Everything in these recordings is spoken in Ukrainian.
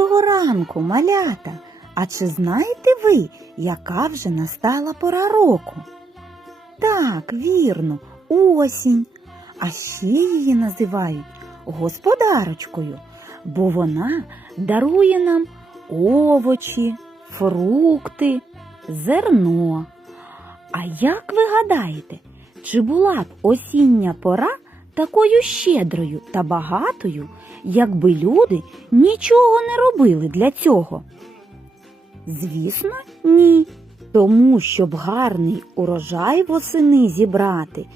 Доброго ранку, малята! А чи знаєте ви, яка вже настала пора року? Так, вірно, осінь. А ще її називають господарочкою, бо вона дарує нам овочі, фрукти, зерно. А як ви гадаєте, чи була б осіння пора такою щедрою та багатою, якби люди нічого не робили для цього? Звісно, ні. Тому, щоб гарний урожай восени зібрати,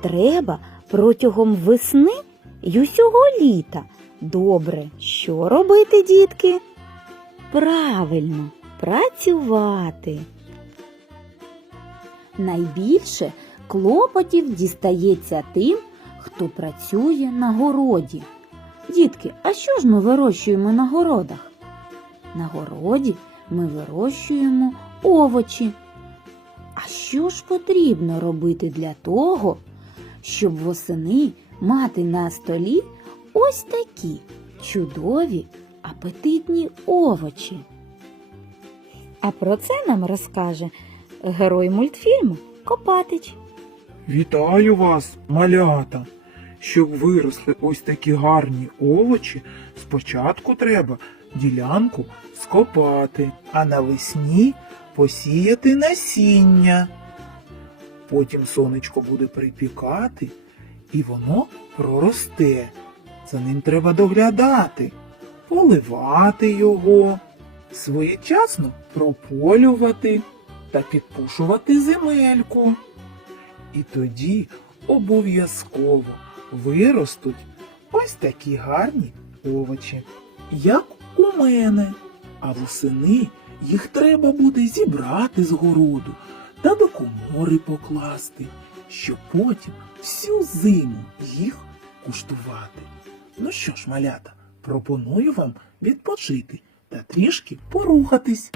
треба протягом весни й усього літа. Добре, що робити, дітки? Правильно, працювати. Найбільше клопотів дістається тим, хто працює на городі. Дітки, а що ж ми вирощуємо на городах? На городі ми вирощуємо овочі. А що ж потрібно робити для того, щоб восени мати на столі ось такі чудові апетитні овочі? А про це нам розкаже герой мультфільму Копатич. Вітаю вас, малята! Щоб виросли ось такі гарні овочі, спочатку треба ділянку скопати, а навесні посіяти насіння. Потім сонечко буде припікати, і воно проросте. За ним треба доглядати, поливати його, своєчасно прополювати та підпушувати земельку. І тоді обов'язково виростуть ось такі гарні овочі, як у мене. А восени їх треба буде зібрати з городу та до комори покласти, щоб потім всю зиму їх куштувати. Ну що ж, малята, пропоную вам відпочити та трішки порухатись.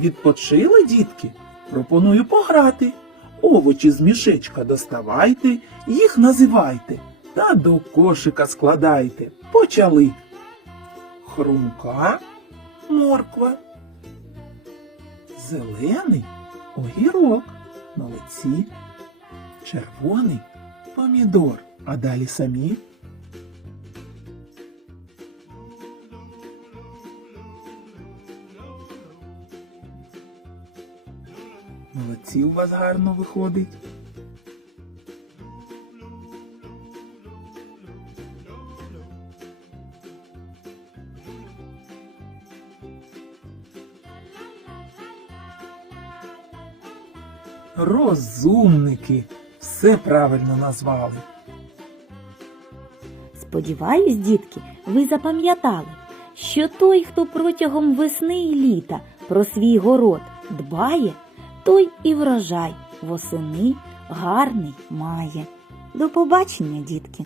Відпочили, дітки? Пропоную пограти. Овочі з мішечка доставайте, їх називайте та до кошика складайте. Почали. Хрумка, морква. Зелений огірок. Молодці. Червоний помідор. А далі самі. Молодці у вас гарно виходить. Розумники все правильно назвали. Сподіваюсь, дітки, ви запам'ятали, що той, хто протягом весни і літа про свій город дбає, той і врожай восени гарний має. До побачення, дітки!